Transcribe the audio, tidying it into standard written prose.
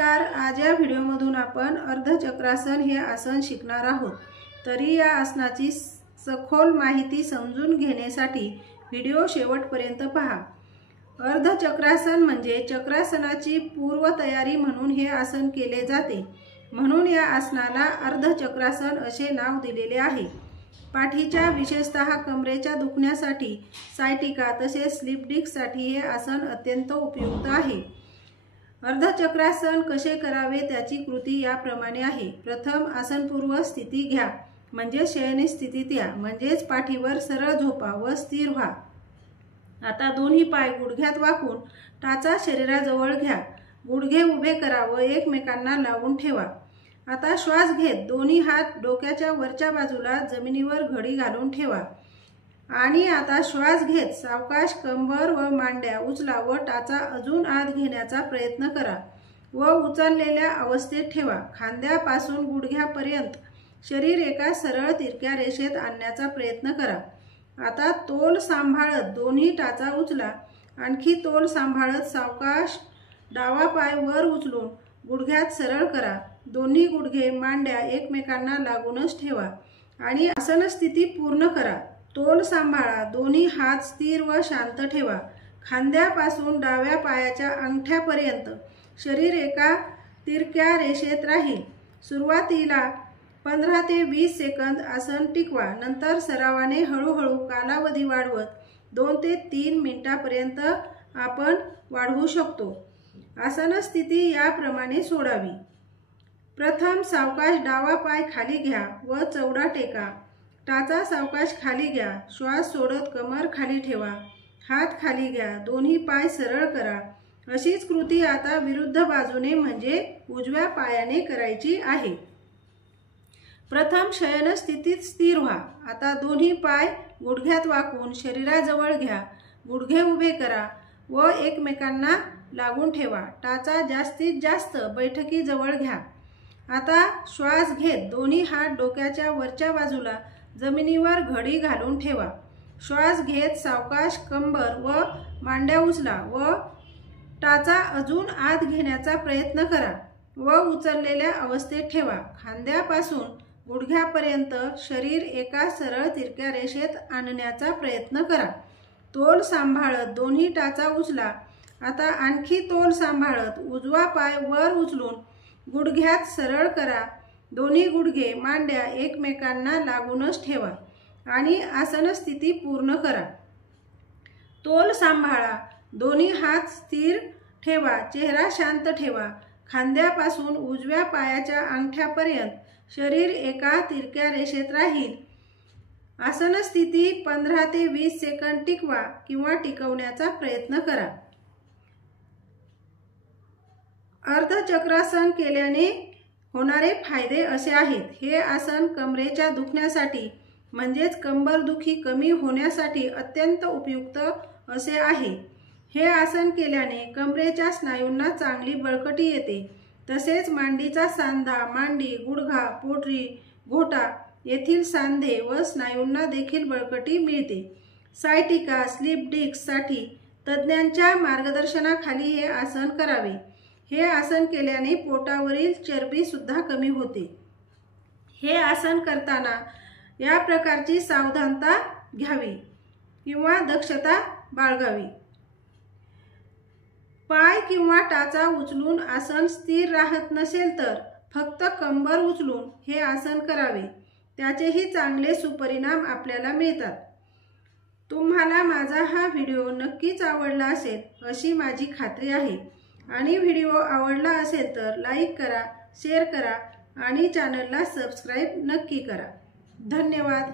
नमस्कार। आज या व्हिडिओमधून आपण अर्धचक्रासन हे आसन शिकणार आहोत। तरी या आसनाची सखोल माहिती समजून घेण्यासाठी व्हिडिओ शेवटपर्यंत पहा। अर्धचक्रासन म्हणजे चक्रासनाची पूर्वतयारी म्हणून हे आसन केले जाते, म्हणून या आसनाला अर्धचक्रासन असे नाव दिलेले आहे। पाठीच्या विशेषतः कमरेच्या दुखण्यासाठी, सायटिका तसेच स्लिप डिस्कसाठी हे आसन अत्यंत उपयुक्त आहे। अर्धचक्रासन कसे करावे त्याची कृती याप्रमाणे आहे। प्रथम आसनपूर्व स्थिती घ्या, म्हणजे शयन स्थितीत या, म्हणजेच पाठीवर सरळ झोपा व स्थिर व्हा। आता दोन्ही पाय गुडघ्यात वाकून टाचा शरीराजवळ घ्या, गुडघे उभे करा व एकमेकांना लावून ठेवा। आता श्वास घेत दोन्ही हात डोक्याच्या वरच्या बाजूला जमिनीवर घडी घालून ठेवा आणि आता श्वास घेत सावकाश कंबर व मांड्या उचला व टाचा अजून आत घेण्याचा प्रयत्न करा व उचललेल्या अवस्थेत ठेवा। खांद्यापासून गुडघ्यापर्यंत शरीर एका सरळ तिरक्या रेषेत आणण्याचा प्रयत्न करा। आता तोल सांभाळत दोन्ही टाचा उचला, आणखी तोल सांभाळत सावकाश डावा पाय वर उचलून गुडघ्यात सरळ करा। दोन्ही गुडघे मांड्या एकमेकांना लागूनच ठेवा आणि आसन स्थिती पूर्ण करा। तोल सांभाळा, दोन्ही हात स्थिर व शांत ठेवा। खांद्यापासून डाव्या पायाच्या अंगठ्यापर्यंत शरीर एका तिरक्या रेषेत राहील। सुरुवातीला 15 ते 20 सेकंद आसन टिकवा, नंतर सरावाने हळूहळू कालावधी वाढवत 2 ते 3 मिनिटांपर्यंत आपण वाढवू शकतो। आसन स्थिती याप्रमाणे सोडावी। प्रथम सावकाश डावा पाय खाली घ्या व चवडा टेका। टाचा सावकाश खाली घ्या, श्वास सोडत कमर खाली ठेवा, हात खाली घ्या, दोन्ही पाय सरळ करा। अशीच कृती आता विरुद्ध बाजूने म्हणजे उजव्या पायाने करायची आहे। प्रथम शयन स्थितीत स्थिर व्हा। आता दोन्ही पाय गुडघ्यात वाकून शरीराजवळ घ्या, गुडघे उभे करा व एकमेकांना लागून ठेवा। टाचा जास्तीत जास्त बैठकीजवळ घ्या। आता श्वास घेत दोन्ही हात डोक्याच्या वरच्या बाजूला जमिनीवर घडी घालून ठेवा। श्वास घेत सावकाश कंबर व मांड्या उचला व टाचा अजून आत घेण्याचा प्रयत्न करा व उचललेल्या अवस्थेत ठेवा। खांद्यापासून गुडघ्यापर्यंत शरीर एका सरळ तिरक्या रेषेत आणण्याचा प्रयत्न करा। तोल सांभाळत दोन्ही टाचा उचला। आता आणखी तोल सांभाळत उजवा पाय वर उचलून गुडघ्यात सरळ करा। दोन्ही गुडघे मांड्या एकमेकांना लागूनच ठेवा आणि आसन स्थिती पूर्ण करा। तोल सांभाळा, दोन्ही हात स्थिर ठेवा, चेहरा शांत ठेवा। खांद्यापासून उजव्या पायाच्या अंगठ्यापर्यंत शरीर एका तिरक्या रेषेत राहील। आसन स्थिती 15 ते 20 सेकंद टिकवा किंवा टिकवण्याचा प्रयत्न करा। अर्धचक्रासन केल्याने होणारे फायदे असे आहेत। हे आसन कमरेच्या दुखण्यासाठी म्हणजेच कंबरदुखी कमी होण्यासाठी अत्यंत उपयुक्त असे आहे। हे आसन केल्याने कमरेच्या स्नायूंना चांगली बळकटी येते, तसेच मांडीचा सांधा, मांडी, गुडघा, पोटरी, घोटा येथील सांधे व स्नायूंना देखील बळकटी मिळते। सायटिका, स्लिप डिस्कसाठी तज्ञांच्या मार्गदर्शनाखाली हे आसन करावे। हे आसन केल्याने पोटावरील चरबी सुद्धा कमी होते। हे आसन करताना या प्रकारची सावधानता घ्यावी किंवा दक्षता बाळगावी। पाय किंवा टाचा उचलून आसन स्थिर राहत नसेल तर फक्त कंबर उचलून हे आसन करावे, त्याचेही चांगले सुपरिणाम आपल्याला मिळतात। तुम्हाला माझा हा व्हिडिओ नक्कीच आवडला असेल अशी माझी खात्री आहे आणि व्हिडिओ आवडला असेल तर लाईक करा, शेअर करा आणि चॅनलला सबस्क्राईब नक्की करा। धन्यवाद।